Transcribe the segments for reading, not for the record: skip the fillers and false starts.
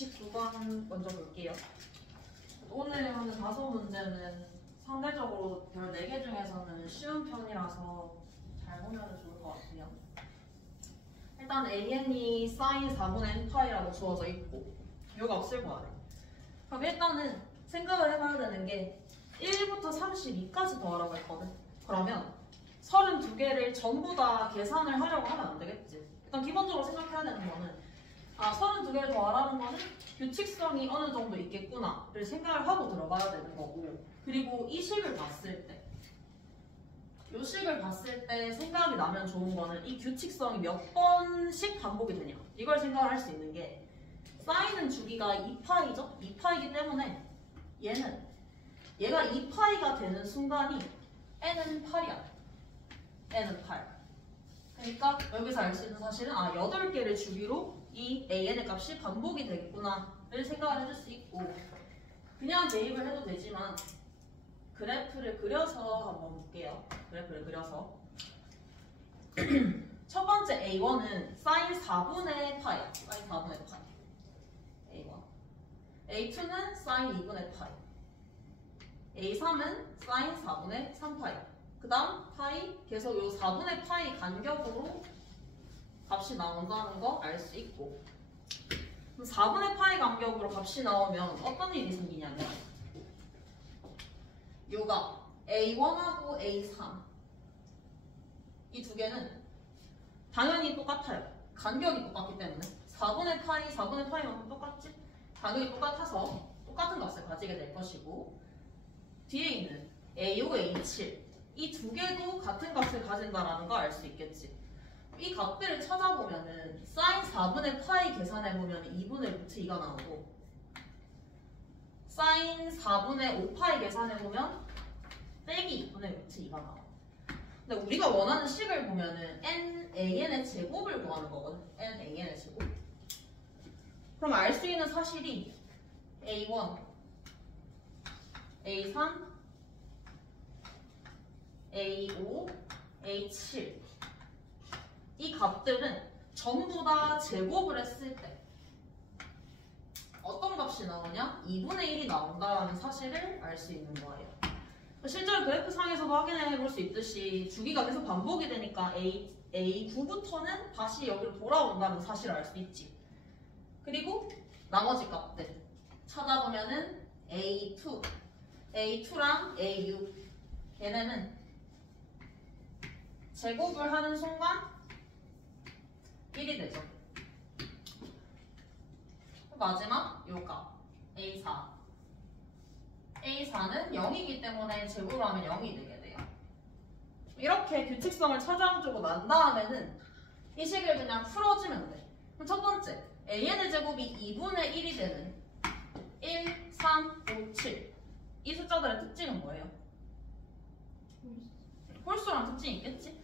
규칙 구간 먼저 볼게요. 오늘 하는 5문제는 상대적으로 별 4개 중에서는 쉬운 편이라서 잘 보면 좋을 것 같아요. 일단 AN이 사인 4분의 n파이라고 주어져 있고 이거 없을 거야. 그럼 일단은 생각을 해봐야 되는 게 1부터 32까지 더하라고 했거든. 그러면 32개를 전부 다 계산을 하려고 하면 안 되겠지. 일단 기본적으로 생각해야 되는 거는 32개를 더하라는 거는 규칙성이 어느 정도 있겠구나를 생각을 하고 들어가야 되는 거고, 그리고 이 식을 봤을 때 이 식을 봤을 때 생각이 나면 좋은 거는 이 규칙성이 몇 번씩 반복이 되냐 이걸 생각을 할 수 있는 게, 사인은 주기가 2파이죠? 2파이기 때문에 얘가 2파이가 되는 순간이 n은 8이야. n은 8. 그러니까 여기서 알 수 있는 사실은 8개를 주기로 이 an의 값이 반복이 되겠구나를 생각을 해줄 수 있고, 그냥 대입을 해도 되지만 그래프를 그려서 한번 볼게요. 그래프를 그려서 첫 번째 A1은 사인 4분의 파이야. 사인 4분의 파이 A1. A2는 사인 2분의 파이. A3은 사인 4분의 3파이. 그 다음 파이 계속 요 4분의 파이 간격으로 값이 나온다는 거 알 수 있고, 그럼 4분의 파이 간격으로 값이 나오면 어떤 일이 생기냐면, 요가 A1하고 A3 이 두 개는 당연히 똑같아요. 간격이 똑같기 때문에 4분의 파이만큼 똑같지? 간격이 똑같아서 똑같은 값을 가지게 될 것이고, 뒤에 있는 A5, A7 이 두 개도 같은 값을 가진다는 거 알 수 있겠지. 이 값들을 찾아보면은 사인 4분의 파이 계산해보면 2분의 루트 2가 나오고, 사인 4분의 5파이 계산해보면 빼기 2분의 루트 2가 나와. 근데 우리가 원하는 식을 보면은 nan의 제곱을 구하는 거거든. nan의 제곱. 그럼 알 수 있는 사실이 a1, a3, a5, a7 이 값들은 전부 다 제곱을 했을 때 어떤 값이 나오냐? 2분의 1이 나온다는 사실을 알 수 있는 거예요. 실제로 그래프상에서도 확인해 볼 수 있듯이 주기가 계속 반복이 되니까 A9부터는 다시 여기로 돌아온다는 사실을 알 수 있지. 그리고 나머지 값들 찾아보면은 A2, A2랑 A6 얘네는 제곱을 하는 순간 1이 되죠. 마지막 요 값 A4. A4는 0이기 때문에 제곱을 하면 0이 되게 돼요. 이렇게 규칙성을 찾아주고 난 다음에는 이 식을 그냥 풀어주면 돼. 그럼 첫 번째, AN의 제곱이 2분의 1이 되는 1, 3, 5, 7 이 숫자들의 특징은 뭐예요? 홀수랑 특징이 있겠지?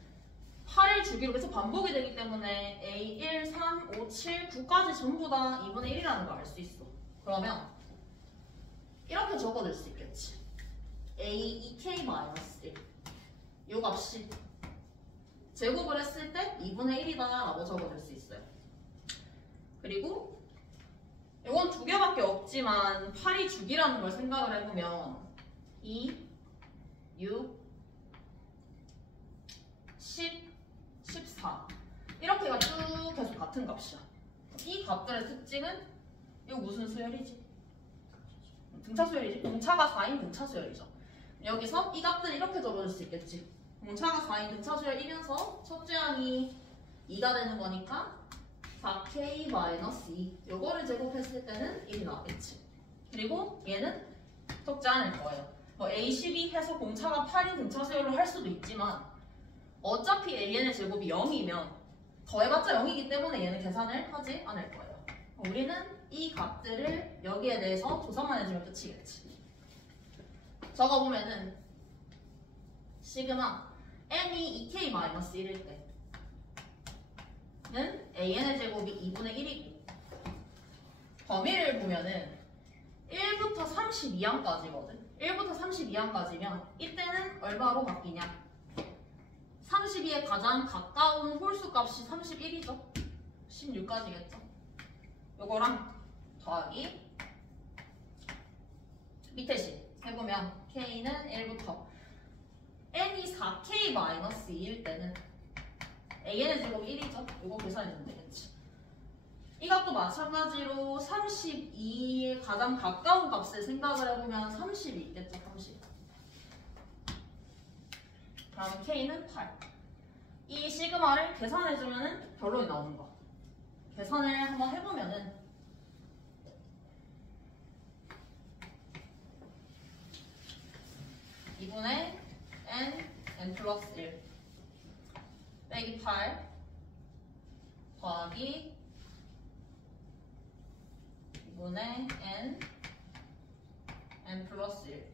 8을 주기로 계속 반복이 되기 때문에 A, 1, 3, 5, 7, 9까지 전부 다 2분의 1이라는 걸 알 수 있어. 그러면 이렇게 적어낼 수 있겠지. A, 2K-1 이 값이 제곱을 했을 때 2분의 1이다 라고 적어낼 수 있어요. 그리고 이건 두 개밖에 없지만 8이 주기라는 걸 생각을 해보면 2, 6, 10, 14 이렇게가 쭉 계속 같은 값이야. 이 값들의 특징은 이거 무슨 수열이지? 등차 수열이지? 등차가 4인 등차 수열이죠. 여기서 이 값들을 이렇게 적어줄 수 있겠지. 등차가 4인 등차 수열이면서 첫째 항이 2가 되는 거니까 4K-2 요거를 제곱했을 때는 1이 나왔겠지. 그리고 얘는 적지 않을 거예요. 뭐 A12 해서 공차가 8인 등차 수열로 할 수도 있지만 어차피 AN의 제곱이 0이면 더해봤자 0이기 때문에 얘는 계산을 하지 않을 거예요. 우리는 이 값들을 여기에 대해서 조사만 해주면 끝이겠지. 적어보면은 시그마 m이 2k-1일 때는 an의 제곱이 2분의 1이고, 범위를 보면은 1부터 32항까지거든. 1부터 32항까지면 이때는 얼마로 바뀌냐? 32에 가장 가까운 홀수 값이 31이죠. 16까지겠죠. 요거랑 더하기 밑에 식 해보면 K는 1부터 N이 4K-2일 때는 AN의 제곱 1이죠? 이거 계산해주면 되겠지. 이것도 마찬가지로 32에 가장 가까운 값을 생각을 해보면 30이 있겠죠? 30. 그러면 K는 8. 이 시그마를 계산해주면 결론이 나오는 거. 계산을 한번 해보면은 2분의 n 플러스 1 빼기 8 더하기 2분의 n 플러스 1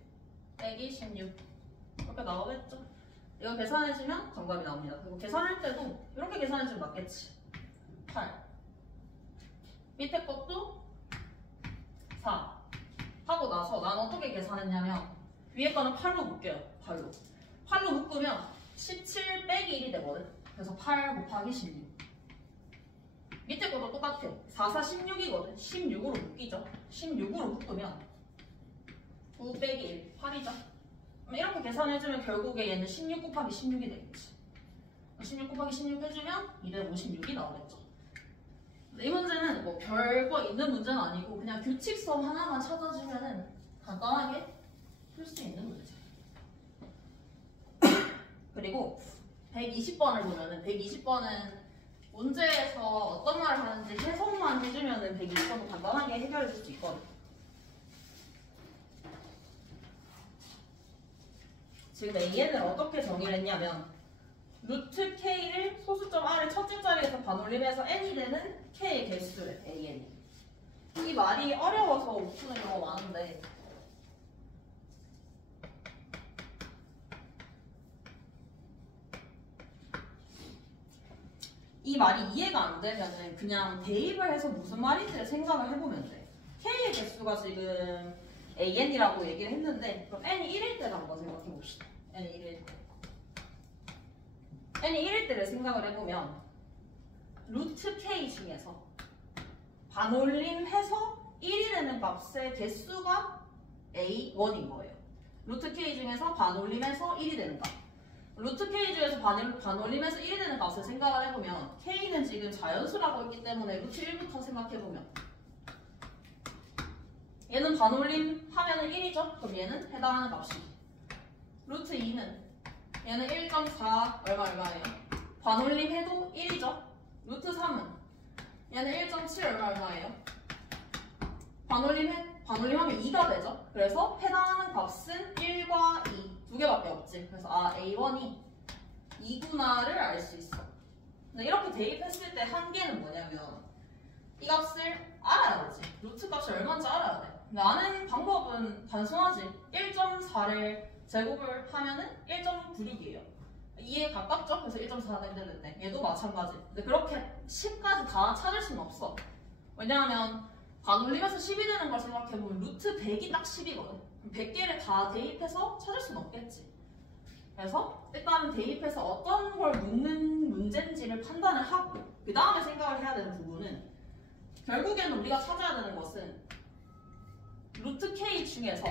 빼기 16 이렇게 나오겠죠? 이거 계산해주면 정답이 나옵니다. 그리고 계산할 때도 이렇게 계산해주면 맞겠지. 8 밑에 것도 4 하고 나서 난 어떻게 계산했냐면 위에 거는 8로 묶여요. 8로 묶으면 17 빼기 1이 되거든. 그래서 8 곱하기 16 밑에 것도 똑같아. 4, 4, 16이거든. 16으로 묶이죠. 16으로 묶으면 9 빼기 1, 8이죠. 이렇게 계산해주면 결국에 얘는 16 곱하기 16이 되겠지. 16 곱하기 16 해주면 256이 나오겠죠. 이 문제는 뭐 별거 있는 문제는 아니고 그냥 규칙성 하나만 찾아주면 간단하게 풀 수 있는 문제. 그리고 120번을 보면은 120번은 문제에서 어떤 말을 하는지 해석만 해주면은 120번도 간단하게 해결해 줄 수 있거든. 지금 AN을 어떻게 정의를 했냐면 루트 K를 소수점 R의 첫째 자리에서 반올림해서 N이 되는 K의 개수래, AN이. 이 말이 어려워서 못 푸는 경우가 많은데 이 말이 이해가 안 되면은 그냥 대입을 해서 무슨 말인지를 생각을 해보면 돼. K의 개수가 지금 AN이라고 얘기를 했는데 그럼 N이 1일 때를 한번 생각해 봅시다. N이 1일 때. N이 1일 때를 생각을 해보면 루트 K 중에서 반올림해서 1이 되는 값의 개수가 A1인 거예요. 루트 K 중에서 반올림해서 1이 되는 값. 루트 K 중에서 반올림해서 1이 되는 값을 생각을 해보면 K는 지금 자연수라고 했기 때문에 루트 1부터 생각해보면 얘는 반올림 하면은 1이죠? 그럼 얘는 해당하는 값이 루트 2는 얘는 1.4 얼마예요? 반올림 해도 1이죠? 루트 3은 얘는 1.7 얼마예요? 반올림하면 2가 되죠? 그래서 해당하는 값은 1과 2 두 개밖에 없지. 그래서 A1이 2구나를 알 수 있어. 근데 이렇게 대입했을 때 한계는 뭐냐면 이 값을 알아야 되지. 루트 값이 얼마인지 알아야 돼. 근데 아는 방법은 단순하지. 1.4를 제곱을 하면은 1.96이에요. 2에 가깝죠? 그래서 1.4가 되는데 얘도 마찬가지. 근데 그렇게 10까지 다 찾을 수는 없어. 왜냐하면 반올림해서 10이 되는 걸 생각해보면 루트 100이 딱 10이거든. 100개를 다 대입해서 찾을 수는 없겠지. 그래서 일단은 대입해서 어떤 걸 묻는 문제인지를 판단을 하고 그 다음에 생각을 해야 되는 부분은 결국에는 우리가 찾아야 되는 것은 루트 K 중에서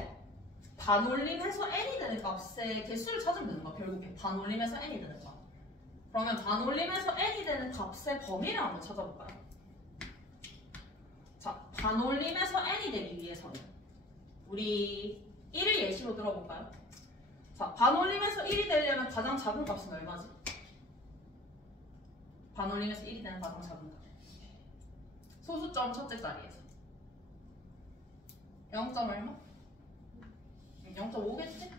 반올림해서 n이 되는 값의 개수를 찾으면 되는 거야. 결국에 반올림해서 n이 되는 값. 그러면 반올림해서 n이 되는 값의 범위를 한번 찾아볼까요? 자, 반올림해서 n이 되기 위해서는 우리 1을 예시로 들어볼까요? 자, 반올림해서 1이 되려면 가장 작은 값은 얼마지? 반올림해서 1이 되는 가장 작은 값. 소수점 첫째 자리에서 0. 얼마? 0.5겠지?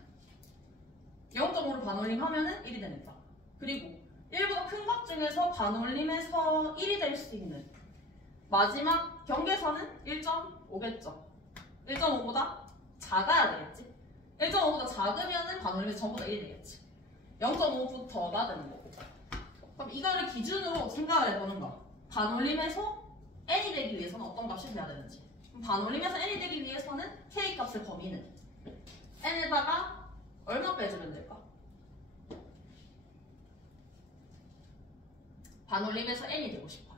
0.5를 반올림하면은 1이 되니까. 그리고 1보다 큰 값 중에서 반올림해서 1이 될 수 있는 마지막 경계선은 1.5겠죠. 1.5보다 작아야 되겠지. 1.5보다 작으면은 반올림해서 전부 다 1이 되겠지. 0.5부터가 되는 거고. 그럼 이거를 기준으로 생각을 해보는 거야. 반올림해서 n이 되기 위해서는 어떤 값이 돼야 되는지. 반올림해서 n이 되기 위해서는 k 값의 범위는 n에다가 얼마 빼주면 될까? 반올림해서 n이 되고 싶어요.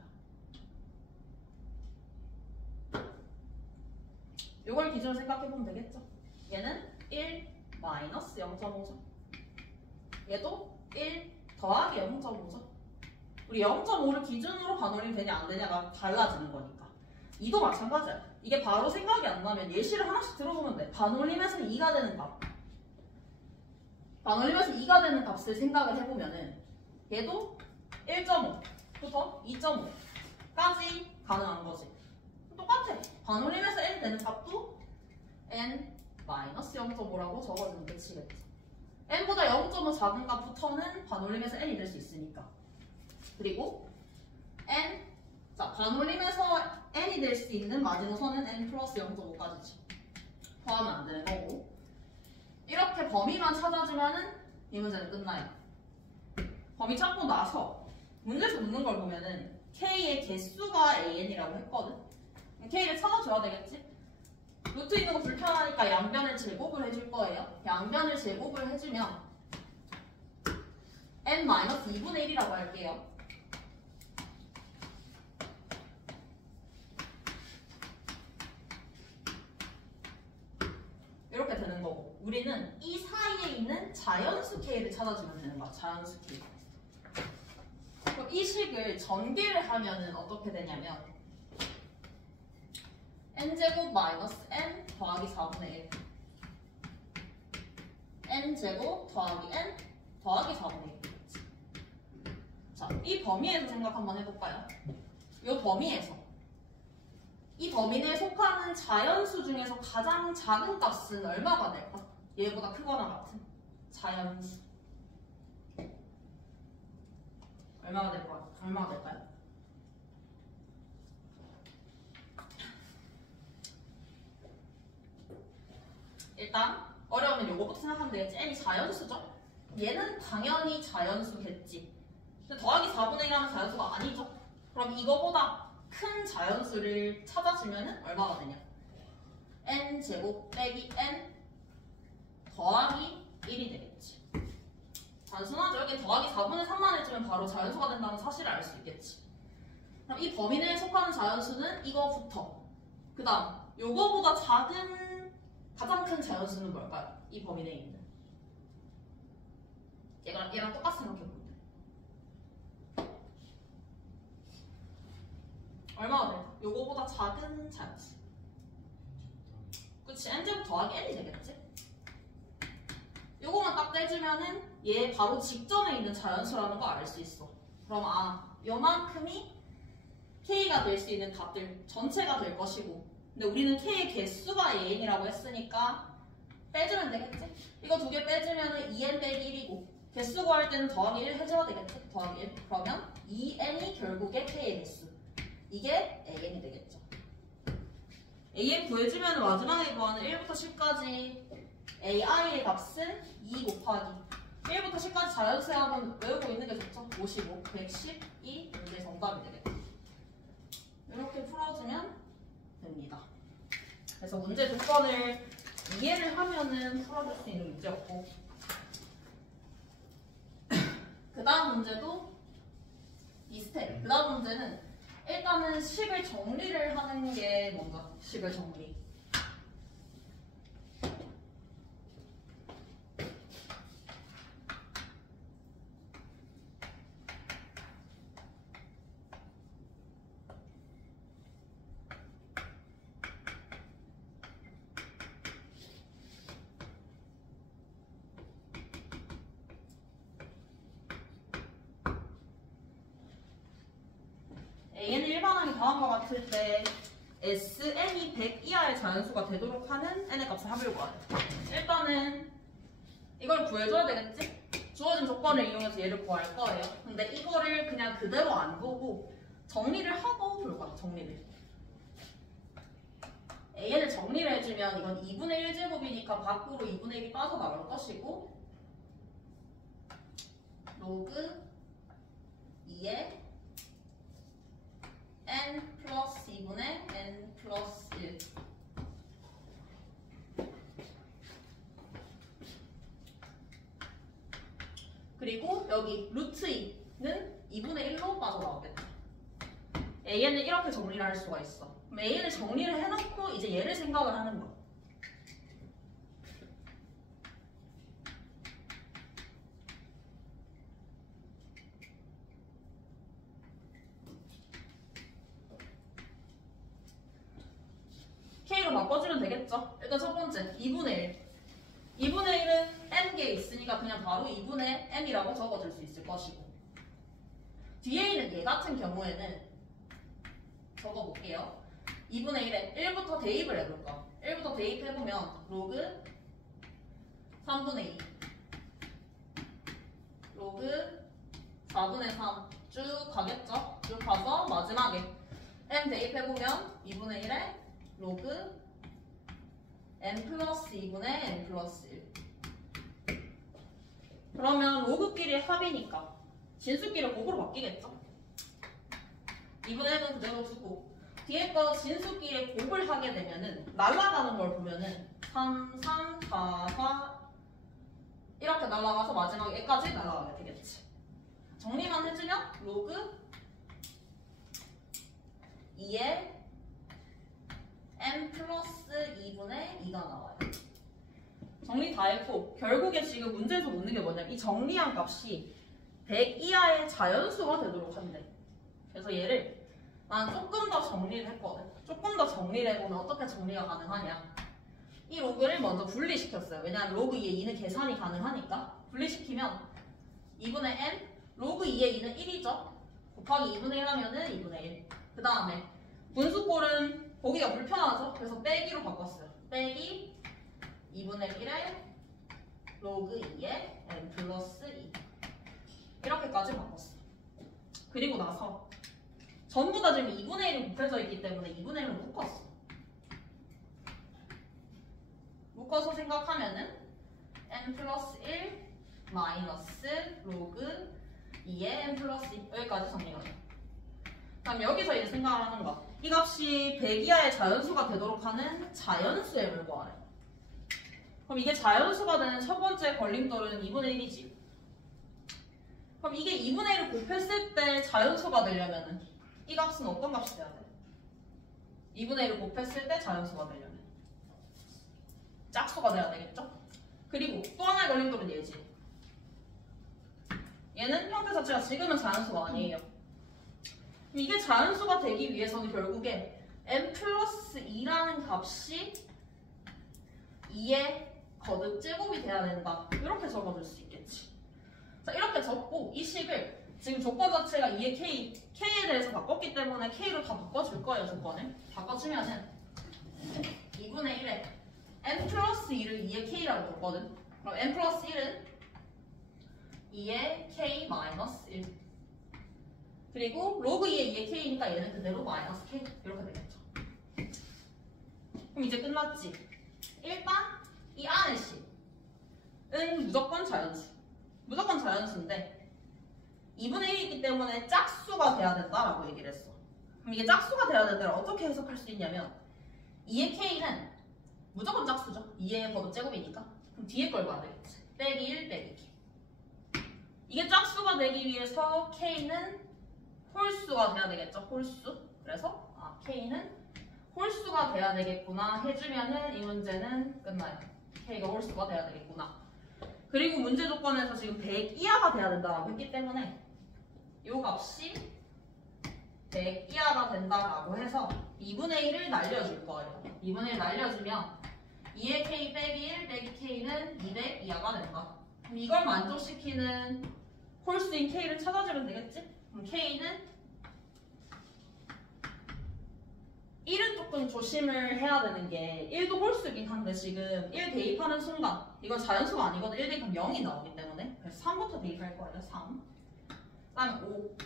이걸 기준으로 생각해보면 되겠죠? 얘는 1 마이너스 0.5죠. 얘도 1 더하기 0.5죠. 우리 0.5를 기준으로 반올림 되냐 안 되냐가 달라지는 거니까. 이도 마찬가지야. 이게 바로 생각이 안 나면 예시를 하나씩 들어보면 돼. 반올림에서 2가 되는 값. 반올림에서 2가 되는 값을 생각을 해보면은 얘도 1.5부터 2.5까지 가능한 거지. 똑같아. 반올림에서 n 되는 값도 n-0.5라고 적어주면 끝이겠지. n보다 0.5 작은 값부터는 반올림에서 n이 될 수 있으니까. 그리고 n, 자 반올림에서 n이 될 수 있는 마지노선은 n 플러스 0.5까지지. 더하면 안 되는 거고. 이렇게 범위만 찾아주면은 이 문제는 끝나요. 범위 찾고 나서 문제에서 묻는 걸 보면은 k의 개수가 an이라고 했거든. k를 찾아줘야 되겠지. 루트 있는 거 불편하니까 양변을 제곱을 해줄 거예요. 양변을 제곱을 해주면 n-2분의 1이라고 할게요. 이렇게 되는 거고, 우리는 이 사이에 있는 자연수 k를 찾아주면 되는 거야. 자연수 k. 그럼 이 식을 전개를 하면은 어떻게 되냐면 n제곱 마이너스 n 더하기 4분의 1 n제곱 더하기 n 더하기 4분의 1. 자, 이 범위에서 생각 한번 해볼까요? 이 범위에서 이 범위 내에 속하는 자연수 중에서 가장 작은 값은 얼마가 될까? 얘보다 크거나 같은 자연수. 얼마가 될까요? 얼마가 될까요? 일단 어려우면 요거부터 생각하면 되겠지. n이 자연수죠? 얘는 당연히 자연수겠지. 근데 더하기 4분의 1 하면 자연수가 아니죠? 그럼 이거보다 큰 자연수를 찾아주면 얼마가 되냐? n제곱 빼기 n 더하기 1이 되겠지. 단순하죠. 여기 더하기 4분의 3만 해주면 바로 자연수가 된다는 사실을 알 수 있겠지. 그럼 이 범위 내에 속하는 자연수는 이거부터, 그 다음 요거보다 작은 가장 큰 자연수는 뭘까요? 이 범위 내에 있는 얘랑 똑같이 생각해보면 돼. 얼마가 될까? 요거보다 작은 자연수. 그치? n제곱 더하기 n이 되겠지? 요거만 딱 떼주면은 얘 바로 직전에 있는 자연수라는 거 알 수 있어. 그럼 요만큼이 k가 될 수 있는 값들 전체가 될 것이고, 근데 우리는 k의 개수가 n이라고 했으니까 빼주면 되겠지? 이거 두 개 빼주면은 2n 빼기 1이고, 개수 구할 때는 더하기 1 해줘야 되겠지? 더하기 1. 그러면 2n이 결국에 k의 개수. 이게 an이 되겠죠. an 구해주면 마지막에 구하는 1부터 10까지 ai의 값은 2 곱하기 1부터 10까지 자연수에 한번 외우고 있는 게 좋죠. 55, 112 문제 정답이 되겠죠. 이렇게 풀어주면 됩니다. 그래서 문제 조건을 이해를 하면은 풀어줄 수 있는 문제였고, 그 다음 문제도 비슷해. 그 다음 문제는 일단은 식을 정리를 하는 게 뭔가 식을 정리. A는 일반항이 더한 것 같을 때 Sn이 100 이하의 자연수가 되도록 하는 n의 값을 합을 구하래. 일단은 이걸 구해줘야 되겠지? 주어진 조건을 이용해서 얘를 구할 거예요. 근데 이거를 그냥 그대로 안 보고 정리를 하고 볼 거야. 정리를. An을 정리를 해주면 이건 2분의 1제곱이니까 밖으로 2분의 1이 빠져나올 것이고, 로그 2에 n 플러스 2분의 n 플러스 1. 그리고 여기 루트 2는 2분의 1로 빠져나오겠다. A는 이렇게 정리를 할 수가 있어. 그럼 A를 정리를 해놓고 이제 얘를 생각을 하는 거야. K로 바꿔주면 되겠죠? 일단 첫 번째 2분의 1. 2분의 1은 M개 있으니까 그냥 바로 2분의 M이라고 적어줄 수 있을 것이고, 뒤에 있는 얘 같은 경우에는 적어볼게요. 2분의 1에 1부터 대입을 해볼까? 1부터 대입해보면 로그 3분의 2 로그 4분의 3 쭉 가겠죠? 쭉 가서 마지막에 M 대입해보면 2분의 1에 로그 n 플러스 2분의 n 플러스 1. 그러면 로그끼리 합이니까 진수끼리 곱으로 바뀌겠죠? 2분의 1은 그대로 두고 뒤에 거 진수끼리 곱을 하게 되면은 날아가는 걸 보면은 3, 3, 4, 4 이렇게 날아가서 마지막에 얘까지 날아가게 되겠지. 정리만 해주면 로그 2에 n 플러스 2분의 2가 나와요. 정리 다 했고 결국에 지금 문제에서 묻는 게 뭐냐면 이 정리한 값이 100 이하의 자연수가 되도록 한대. 그래서 얘를 난 조금 더 정리를 했거든. 조금 더 정리를 해보면 어떻게 정리가 가능하냐. 이 로그를 먼저 분리시켰어요. 왜냐하면 로그 2의 2는 계산이 가능하니까. 분리시키면 2분의 n 로그 2의 2는 1이죠. 곱하기 2분의 1 하면은 2분의 1. 그 다음에 분수꼴은 보기가 불편하죠? 그래서 빼기로 바꿨어요. 빼기 2분의 1에 로그 2에 n 플러스 2 이렇게까지 바꿨어. 그리고 나서 전부 다 지금 2분의 1이 곱해져 있기 때문에 2분의 1로 묶었어. 묶어서 생각하면은 n 플러스 1 마이너스 로그 2에 n 플러스 2 여기까지 정리가 돼요. 그럼 여기서 이제 생각을 하는 거. 이 값이 100 이하의 자연수가 되도록 하는 자연수의 물 구하래. 그럼 이게 자연수가 되는 첫 번째 걸림돌은 2분의 1이지. 그럼 이게 2분의 1을 곱했을 때 자연수가 되려면은 이 값은 어떤 값이 돼야 돼? 2분의 1을 곱했을 때 자연수가 되려면 짝수가 돼야 되겠죠? 그리고 또 하나의 걸림돌은 얘지. 얘는 형태 자체가 지금은 자연수가 아니에요. 이게 자연수가 되기 위해서는 결국에 n 플러스 2라는 값이 2의 거듭 제곱이 돼야 된다. 이렇게 적어줄 수 있겠지. 자, 이렇게 적고 이 식을 지금 조건 자체가 2의 k에 대해서 바꿨기 때문에 k로 다 바꿔줄 거예요. 조건을 바꿔주면은 2분의 1에 n 플러스 2를 2의 k라고 줬거든. 그럼 n 플러스 1은 2의 k 마이너스 1 그리고 로그 2의 2의 k니까 얘는 그대로 마이너스 k 이렇게 되겠죠. 그럼 이제 끝났지. 일단 이 안의 식은 무조건 자연수. 무조건 자연수인데 2분의 1이기 때문에 짝수가 돼야 된다라고 얘기를 했어. 그럼 이게 짝수가 돼야 된다를 어떻게 해석할 수 있냐면 2의 k는 무조건 짝수죠. 2의 거듭 제곱이니까. 그럼 뒤에 걸 봐야 되겠지. 빼기 1 빼기 k. 이게 짝수가 되기 위해서 k는 홀수가 돼야 되겠죠. 홀수. 그래서 k는 홀수가 돼야 되겠구나 해주면은 이 문제는 끝나요. k가 홀수가 돼야 되겠구나. 그리고 문제 조건에서 지금 100 이하가 돼야 된다라고 했기 때문에 이 값이 100 이하가 된다라고 해서 2분의 1을 날려줄 거예요. 2분의 1 날려주면 2의 k 빼기 1 빼기 k는 200 이하가 된다. 그럼 이걸 만족시키는 홀수인 k를 찾아주면 되겠지? 그럼 k는 1은 조금 조심을 해야 되는 게 1도 홀수이긴 한데 지금 1 대입하는 순간 이건 자연수가 아니거든. 1 대입하면 0이 나오기 때문에 그래서 3부터 대입할 거예요. 3 그다음에 5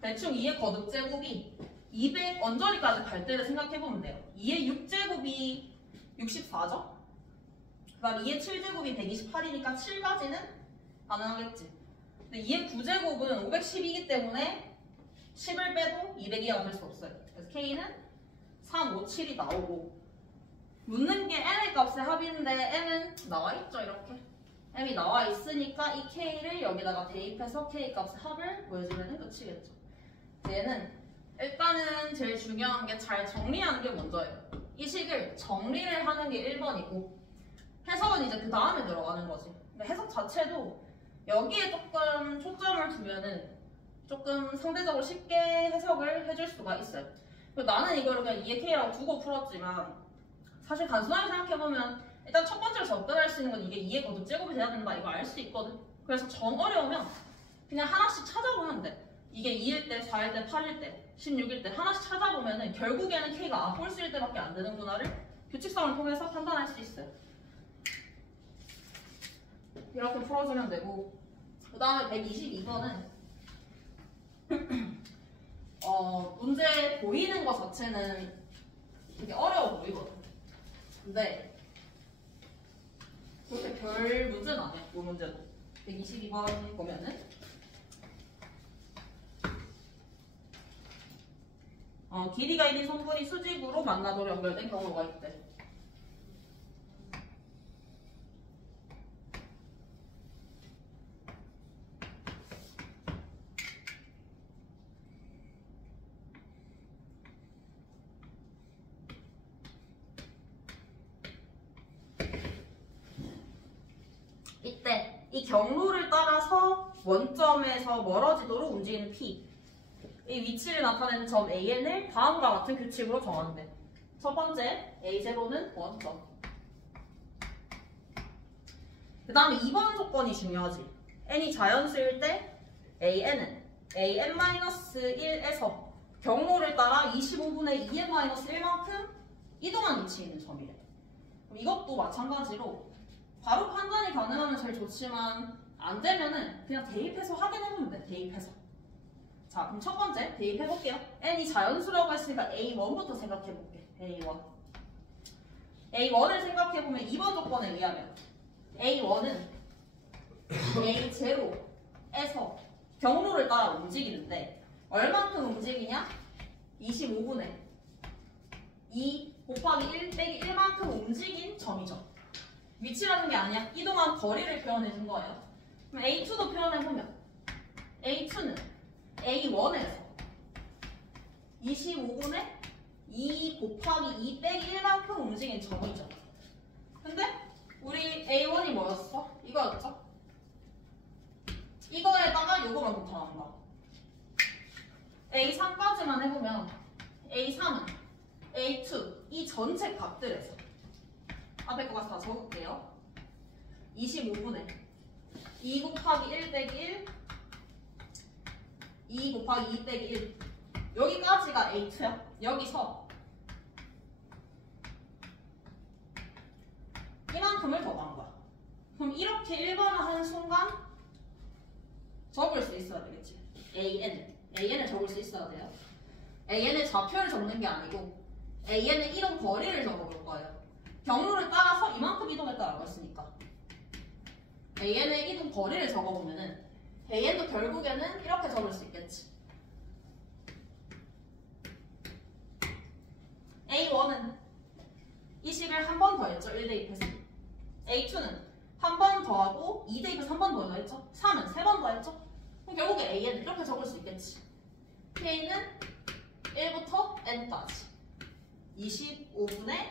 대충 2의 거듭 제곱이 200 언저리까지 갈 때를 생각해보면 돼요. 2의 6제곱이 64죠? 그 다음 2의 7제곱이 128이니까 7까지는 가능하겠지. 근데 2의 9제곱은 512이기 때문에 10을 빼도 200 이하가 될 수 없어요. 그래서 k는 3, 5, 7이 나오고 묻는 게 n의 값의 합인데 n은 나와있죠. 이렇게 m이 나와있으니까 이 k를 여기다가 대입해서 k 값의 합을 구해주면 끝이겠죠. 얘는 일단은 제일 중요한 게 잘 정리하는 게 먼저예요. 이 식을 정리를 하는 게 1번이고 해석은 이제 그 다음에 들어가는 거지. 근데 해석 자체도 여기에 조금 초점을 두면은 조금 상대적으로 쉽게 해석을 해줄 수가 있어요. 그리고 나는 이거를 그냥 2의 K라고 두고 풀었지만 사실 단순하게 생각해보면 일단 첫 번째로 접근할 수 있는 건 이게 2의 거듭 제곱이 돼야 된다 이거 알 수 있거든. 그래서 정 어려우면 그냥 하나씩 찾아보면 돼. 이게 2일 때, 4일 때, 8일 때, 16일 때 하나씩 찾아보면은 결국에는 K가 홀수일 때밖에 안 되는구나를 규칙성을 통해서 판단할 수 있어요. 이렇게 풀어주면 되고 그 다음에 122번은 문제 보이는 것 자체는 되게 어려워 보이거든. 근데 그렇게 별 문제는 아니야. 이 문제도 122번 보면은 길이가 1인 성분이 수직으로 만나도록 연결된 경우가 있대. 이때 이 경로를 따라서 원점에서 멀어지도록 움직이는 P 이 위치를 나타내는 점 AN을 다음과 같은 규칙으로 정하는데 첫 번째 A0는 원점 그 다음에 2번 조건이 중요하지. n이 자연수일 때 AN은 AN-1에서 경로를 따라 25분의 2n-1만큼 이동한 위치에 있는 점이래. 그럼 이것도 마찬가지로 바로 판단이 가능하면 제일 좋지만 안 되면은 그냥 대입해서 확인해보면 돼. 대입해서. 자, 그럼 첫 번째 대입해볼게요. n이 자연수라고 했으니까 A1부터 생각해볼게. A1. A1을 생각해보면 2번 조건에 의하면 A1은 A0에서 경로를 따라 움직이는데 얼만큼 움직이냐? 25분의 2 곱하기 1 빼기 1만큼 움직인 점이죠. 위치라는 게 아니야. 이동한 거리를 표현해준 거예요. 그럼 A2도 표현해보면 A2는 A1에서 25분의 2 곱하기 2 빼기 1만큼 움직인 점이죠. 근데 우리 A1이 뭐였어? 이거였죠? 이거에다가 요거만 붙어나온 거. A3까지만 해보면 A3은 A2 이 전체 값들에서 앞에 거 가서 다 적을게요. 25분의 2 곱하기 1 빼기 1 2 곱하기 2 빼기 1 여기까지가 A2야. 여기서 이만큼을 더한 거야. 그럼 이렇게 일반화하는 순간 적을 수 있어야 되겠지. AN을 적을 수 있어야 돼요. AN의 좌표를 적는 게 아니고 AN의 이동 거리를 적어볼 거예요. 경로를 따라서 이만큼 이동했다라고 했으니까 AN의 이동 거리를 적어보면은 AN도 결국에는 이렇게 적을 수 있겠지. A1은 이 식을 한 번 더했죠. 1대입해서. A2는 한 번 더하고 2대입해서 한 번 더 했죠. 3은 3번 더했죠. 그럼 결국에 AN은 이렇게 적을 수 있겠지. K는 1부터 N까지 25분의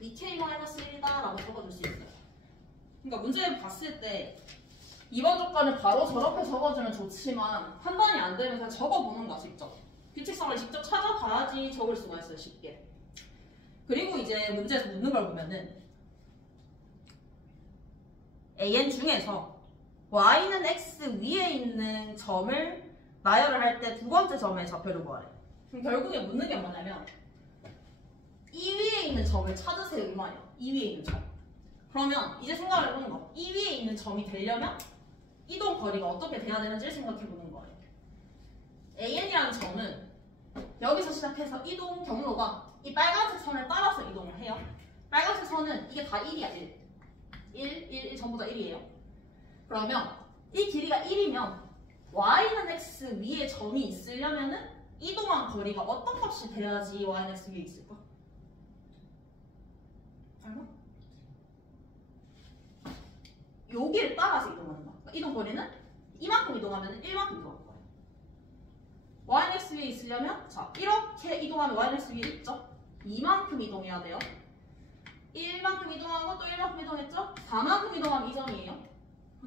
2K-1이다 라고 적어줄 수 있어요. 그러니까 문제를 봤을 때 이번 조건을 바로 저렇게 적어주면 좋지만 판단이 안 되면 그냥 적어보는 거야. 직접 규칙성을 직접 찾아봐야지 적을 수가 있어요. 쉽게. 그리고 이제 문제에서 묻는 걸 보면은 AN 중에서 Y는 X 위에 있는 점을 나열을 할 때 두 번째 점의 좌표를 구하래. 그럼 결국에 묻는 게 뭐냐면 이 위에 있는 점을 찾으세요 이 말이야. 이 위에 있는 점. 그러면 이제 생각을 해보는 거. 이 위에 있는 점이 되려면 이동 거리가 어떻게 돼야 되는지를 생각해보는 거예요. AN이라는 점은 여기서 시작해서 이동 경로가 이 빨간색 선을 따라서 이동을 해요. 빨간색 선은 이게 다 1이야. 1 전부 다 1이에요. 그러면 이 길이가 1이면 Y는 X 위에 점이 있으려면은 이동한 거리가 어떤 값이 돼야지 Y는 X 위에 있을까? 얼마? 여기를 따라서 이동하는 거야. 그러니까 이동 거리는 이만큼 이동하면 1만큼 이동할 거야. yx 위에 있으려면 자 이렇게 이동하면 yx 위에 있죠? 이만큼 이동해야 돼요. 1만큼 이동하고 또 1만큼 이동했죠? 4만큼 이동하면 이 점이에요.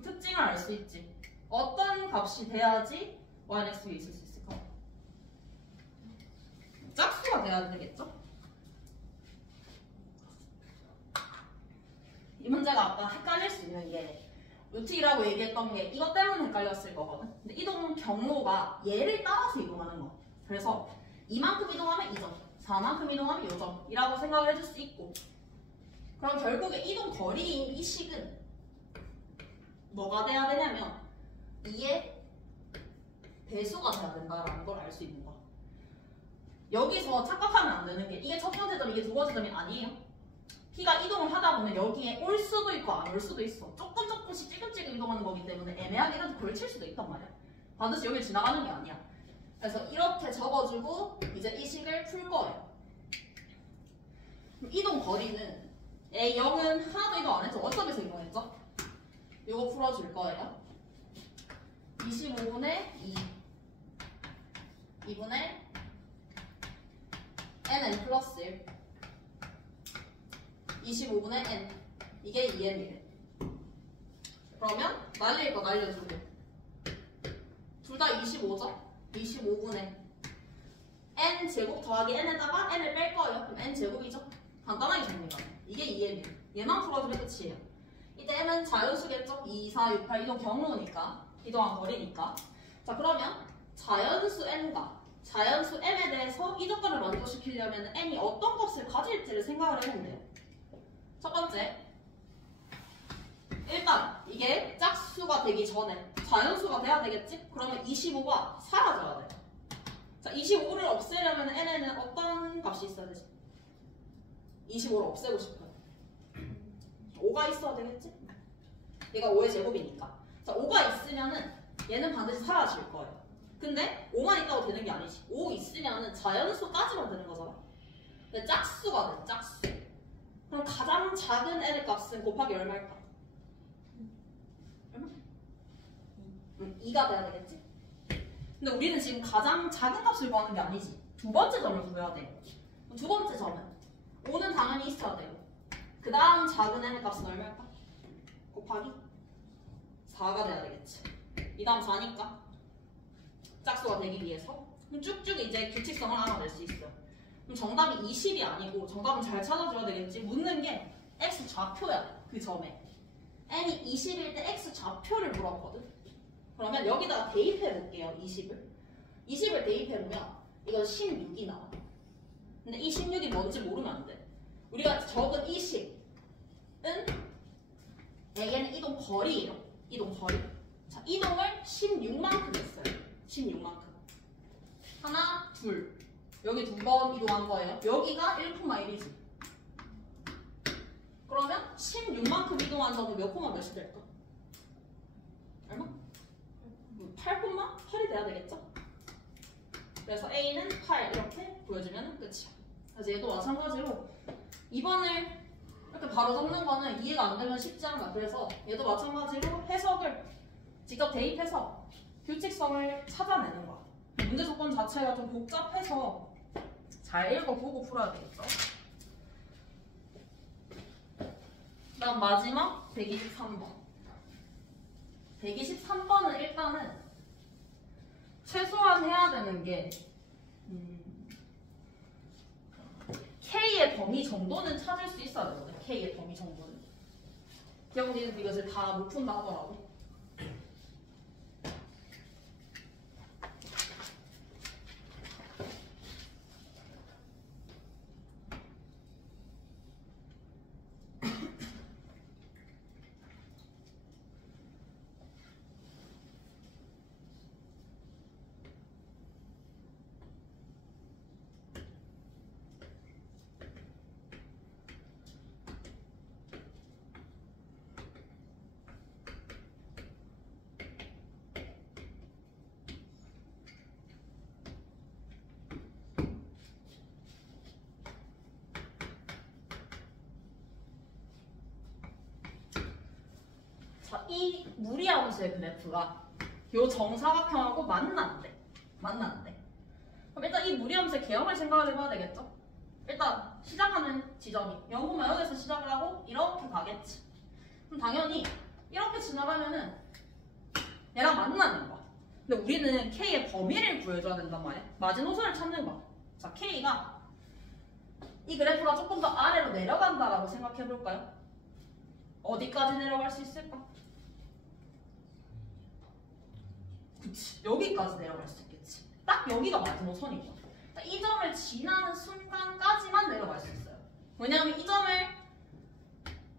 특징을 알 수 있지. 어떤 값이 돼야지 yx 위에 있을 수 있을까? 짝수가 돼야 되겠죠? 이 문제가 아까 헷갈릴 수 있는 게 루트 2라고 얘기했던 게 이것 때문에 헷갈렸을 거거든. 근데 이동 경로가 얘를 따라서 이동하는 거. 그래서 이만큼 이동하면 이 점, 4만큼 이동하면 이 점이라고 생각을 해줄 수 있고, 그럼 결국에 이동 거리인 이 식은 뭐가 돼야 되냐면 2의 배수가 돼야 된다라는 걸 알 수 있는 거야. 여기서 착각하면 안 되는 게 이게 첫 번째 점, 이게 두 번째 점이 아니에요. P가 이동을 하다 보면 여기에 올 수도 있고 안 올 수도 있어. 조금씩 찌금찌금 이동하는 거기 때문에 애매하게 이렇게 걸칠 수도 있단 말이야. 반드시 여기를 지나가는 게 아니야. 그래서 이렇게 적어주고 이제 이 식을 풀 거예요. 이동 거리는 A0은 하나도 이동 안 했죠? 어점에서 이동했죠? 이거 풀어줄 거예요. 25분의 2분의 nn 플러스 1 25분의 n 이게 2n이래. 그러면 날릴 거 날려주고 둘 다 25죠? 25분의 n 제곱 더하기 n에다가 n을 뺄 거예요. 그럼 n 제곱이죠? 간단하게 정리가 돼. 이게 2n이에요. 얘만 풀어주면 끝이에요. 이때 n은 자연수겠죠? 2, 4, 6, 8 이동 경로니까 이동한 거리니까. 자 그러면 자연수 n과 자연수 m에 대해서 이 조건을 만족시키려면 n이 어떤 값을 가질지를 생각을 해보면 돼요. 첫 번째, 일단 이게 짝수가 되기 전에 자연수가 돼야 되겠지? 그러면 25가 사라져야 돼. 자, 25를 없애려면 n에는 어떤 값이 있어야 되지? 25를 없애고 싶어요. 5가 있어야 되겠지? 얘가 5의 제곱이니까. 자, 5가 있으면은 얘는 반드시 사라질 거예요. 근데 5만 있다고 되는 게 아니지. 5 있으면은 자연수까지만 되는 거잖아. 근데 짝수가 돼, 짝수. 그럼 가장 작은 n의 값은 곱하기 얼마일까? 얼마? 2가 돼야 되겠지? 근데 우리는 지금 가장 작은 값을 구하는 게 아니지. 두 번째 점을 구해야 돼. 두 번째 점은 5는 당연히 있어야 되고 그 다음 작은 n의 값은 얼마일까? 곱하기 4가 돼야 되겠지. 이 다음 4니까 짝수가 되기 위해서 그럼 쭉쭉 이제 규칙성을 알아낼 수 있어요. 그럼 정답이 20이 아니고 정답은 잘 찾아줘야 되겠지. 묻는 게 x 좌표야. 그 점에 n이 20일 때 x 좌표를 물었거든. 그러면 여기다가 대입해 볼게요. 20을 대입해 보면 이건 16이 나와. 근데 이 16이 뭔지 모르면 안 돼. 우리가 적은 이 식은 얘는 이동 거리예요. 이동 거리. 자, 이동을 16만큼 했어요. 16만큼. 하나, 둘. 여기 두 번 이동한 거예요. 여기가 1,1이지. 그러면 16만큼 이동한 점은 몇 콤마 몇이 될까? 얼마? 8,8이 돼야 되겠죠? 그래서 A는 8 이렇게 보여주면 끝이야. 그래서 얘도 마찬가지로 2번을 이렇게 바로 적는 거는 이해가 안 되면 쉽지 않아. 그래서 얘도 마찬가지로 해석을 직접 대입해서 규칙성을 찾아내는 거야. 문제 조건 자체가 좀 복잡해서 잘 읽어보고 풀어야 되겠죠? 그다음 마지막 123번. 123번은 일단은 최소한 해야 되는 게 K의 범위 정도는 찾을 수 있어야 되거든. K의 범위 정도는. 기억니는 이것을 다 못 푼다 하더라고. 이 무리함수의 그래프가 이 정사각형하고 만난대. 그럼 일단 이 무리함수의 개형을 생각을 해봐야 되겠죠? 일단 시작하는 지점이 0,0에서 시작을 하고 이렇게 가겠지. 그럼 당연히 이렇게 지나가면은 얘랑 만나는 거야. 근데 우리는 K의 범위를 구해줘야 된단 말이야. 마지노선을 찾는 거야. 자, K가 이 그래프가 조금 더 아래로 내려간다라고 생각해볼까요? 어디까지 내려갈 수 있을까? 그치, 여기까지 내려갈 수 있겠지. 딱 여기가 마지노선이죠. 이 점을 지나는 순간까지만 내려갈 수 있어요. 왜냐하면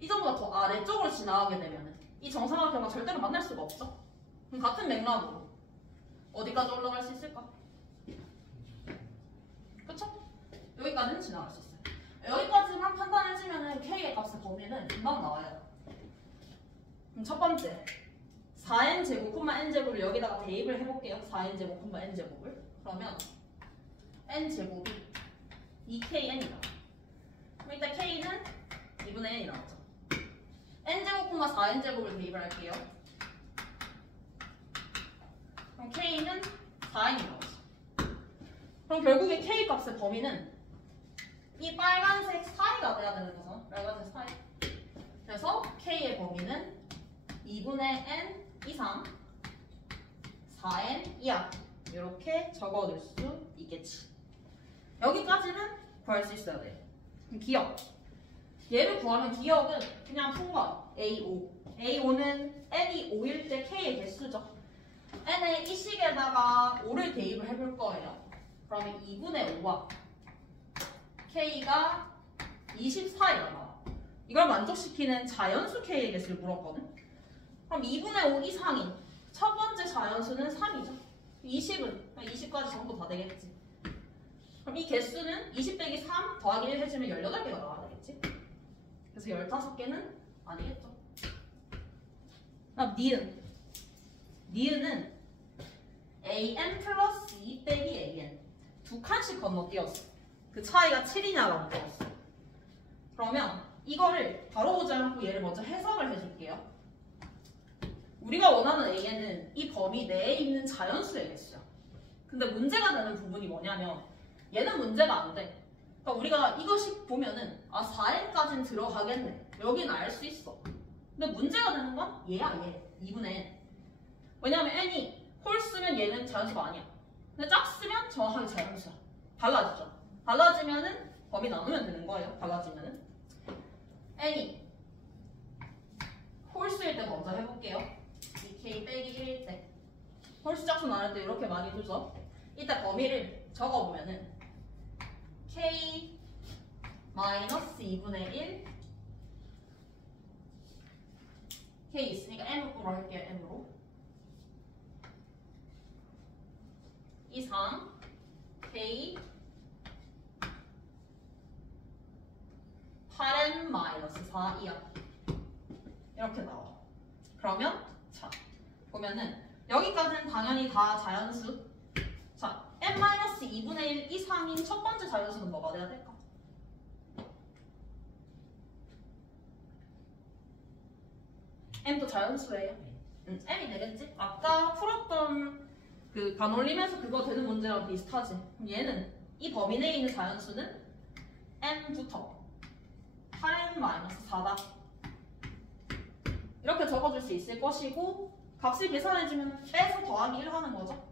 이 점보다 더 아래쪽으로 지나가게 되면 이 정삼각형과 절대로 만날 수가 없죠. 그럼 같은 맥락으로 어디까지 올라갈 수 있을까? 그쵸? 여기까지는 지나갈 수 있어요. 여기까지만 판단해주면 K의 값의 범위는 금방 나와요. 그럼 첫 번째 4n제곱, n제곱을 여기다가 대입을 해볼게요. 4n제곱, n제곱을. 그러면 n제곱이 2kn이다. 그럼 일단 k는 2분의 n이 나왔죠. n제곱, 4n제곱을 대입을 할게요. 그럼 k는 4n이 나오죠. 그럼 결국에 k 값의 범위는 이 빨간색 사이가 돼야 되는 거죠. 빨간색 사이. 그래서 k의 범위는 2분의 n 이상 4n 이하 이렇게 적어둘 수 있겠지. 여기까지는 구할 수 있어야 돼. 기억. 얘를 구하면 기억은 그냥 푼 거야. A5. A5는 n이 5일 때 k의 개수죠. n의 이 식에다가 5를 대입을 해볼 거예요. 그러면 2분의 5와 k가 24이라 나와. 이걸 만족시키는 자연수 k의 개수를 물었거든. 그럼 2분의 5 이상인 첫 번째 자연수는 3이죠. 20은 20까지 전부 다 되겠지. 그럼 이 개수는 20 빼기 3 더하기 1 해주면 18개가 나와야 되겠지. 그래서 15개는 아니겠죠. 그럼 니은. 니은은 an 플러스 2 빼기 an. 두 칸씩 건너뛰었어. 그 차이가 7이냐라고 물었어. 그러면 이거를 바로 보지 않고 얘를 먼저 해석을 해줄게요. 우리가 원하는 an은 이 범위 내에 있는 자연수의 개수야. 근데 문제가 되는 부분이 뭐냐면 얘는 문제가 안 돼. 그러니까 우리가 이것이 보면은 4n까지는 들어가겠네. 여긴 알 수 있어. 근데 문제가 되는 건 얘야, 얘. 2분의 n. 왜냐면 n이 홀수면 얘는 자연수가 아니야. 근데 짝수면 정확하게 자연수야. 달라지죠. 달라지면은 범위 나누면 되는 거예요. 달라지면은 n이 홀수일 때 먼저 해볼게요. 2k 빼기 1일 때 홀수 짝수 나눌 때 이렇게 많이 두죠. 이때 범위를 적어보면은 k 마이너스 2분의 1 k 있으니까 m으로 할게요. m으로 이상 k 8n 마이너스 4 이하 이렇게 나와. 그러면 자 보면은 여기까지는 당연히 다 자연수. 자 n-2분의 1 이상인 첫 번째 자연수는 뭐가 돼야 될까? m도 자연수예요. m이 되겠지? 아까 풀었던 그 반올림에서 그거 되는 문제랑 비슷하지. 그럼 얘는 이 범위 내에 있는 자연수는 m부터 8n-4다. 이렇게 적어줄 수 있을 것이고 값을 계산해주면 빼서 더하기 1 하는 거죠.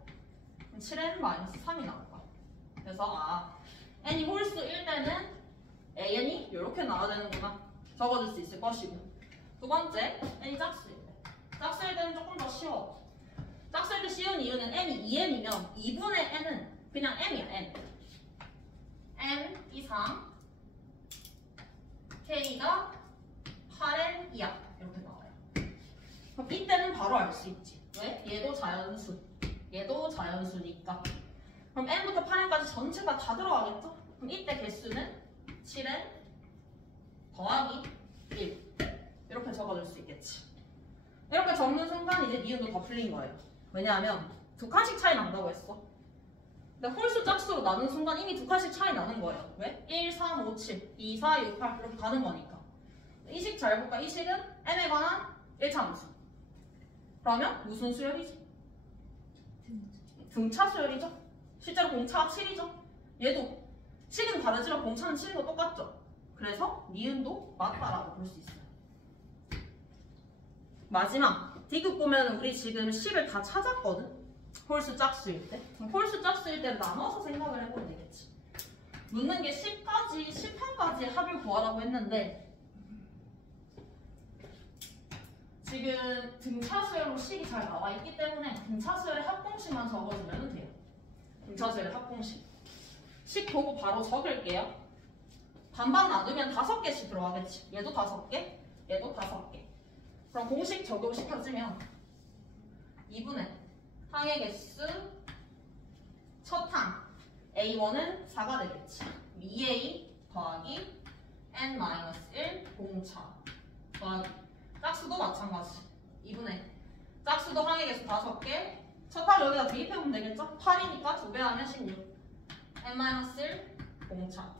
그럼 7n-3이 나올 거야. 그래서 n이 홀수일 때는 an이 이렇게 나와야 되는구나. 적어줄 수 있을 것이고 두 번째, n이 짝수일 때. 짝수일 때는 조금 더 쉬워. 짝수일 때 쉬운 이유는 n이 2n이면 2분의 n은 그냥 m이야, n. n 이상 k가 8n 이하 이렇게 나와요. 그럼 이때는 바로 알 수 있지. 왜? 얘도 자연수. 얘도 자연수니까. 그럼 n부터 8n까지 전체가 다 들어가겠죠? 그럼 이때 개수는 7n 더하기 1 이렇게 적어줄 수 있겠지. 이렇게 적는 순간 이제 니은도 다 풀린 거예요. 왜냐하면 두 칸씩 차이 난다고 했어. 근데 홀수 짝수로 나눈 순간 이미 두 칸씩 차이 나는 거예요. 왜? 1, 3, 5, 7, 2, 4, 6, 8 이렇게 가는 거니까. 이 식 잘 볼까? 이 식은 n에 관한 1차 함수. 그러면 무슨 수열이지? 등차 수열이죠? 실제로 공차가 7이죠. 얘도 식은 다르지만 공차는 7인 거 똑같죠. 그래서 니은도 맞다라고 볼 수 있어요. 마지막 D급 보면 우리 지금 10을 다 찾았거든. 홀수 짝수일 때. 그럼 홀수 짝수일 때 나눠서 생각을 해보면 되겠지. 묻는 게 10까지, 10판까지 합을 구하라고 했는데 지금 등차수열로 식이 잘 나와 있기 때문에 등차수열의 합공식만 적어주면 돼요. 등차수열의 합공식. 식 보고 바로 적을게요. 반반 나누면 5개씩 들어가겠지. 얘도 5개, 얘도 5개. 그럼 공식 적용시켜주면 2분의 항의 개수 첫 항 A1은 4가 되겠지. 2A 더하기 N-1 공차 더하기 짝수도 마찬가지. 2분의 짝수도 항의 개수 5개. 첫 항 여기다 대입해보면 되겠죠? 8이니까 2배 하면 16. N-1 공차.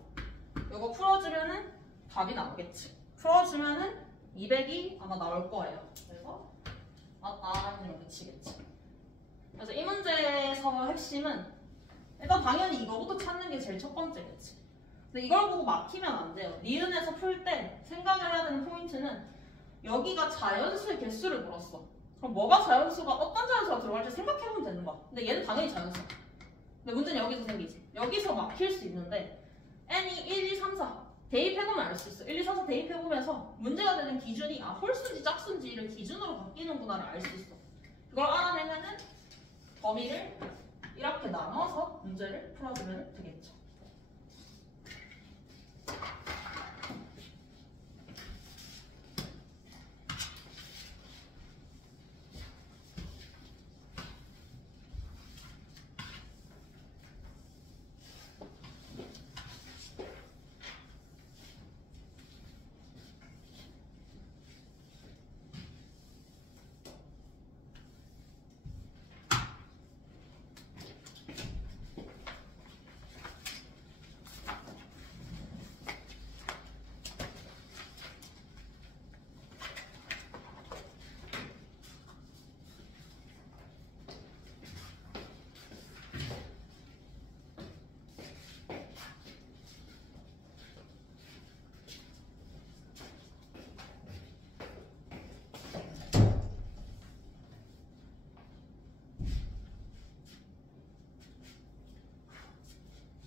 이거 풀어주면은 답이 나오겠지. 풀어주면은 200이 아마 나올 거예요. 그래서 이렇게 치겠지. 그래서 이 문제에서 핵심은 일단 당연히 이거부터 찾는 게 제일 첫 번째겠지. 근데 이걸 보고 막히면 안 돼요. 니은에서 풀 때 생각을 해야 되는 포인트는 여기가 자연수의 개수를 물었어. 그럼 뭐가 자연수가 어떤 자연수가 들어갈지 생각해보면 되는 거야. 근데 얘는 당연히 자연수. 근데 문제는 여기서 생기지. 여기서 막힐 수 있는데 n이 1, 2, 3, 4 대입해보면 알 수 있어. 1, 2, 3, 4 대입해보면서 문제가 되는 기준이 홀수인지 짝수인지를 기준으로 바뀌는구나를 알 수 있어. 그걸 알아내면은 범위를 이렇게 나눠서 문제를 풀어주면 되겠죠.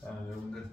자, 여러분들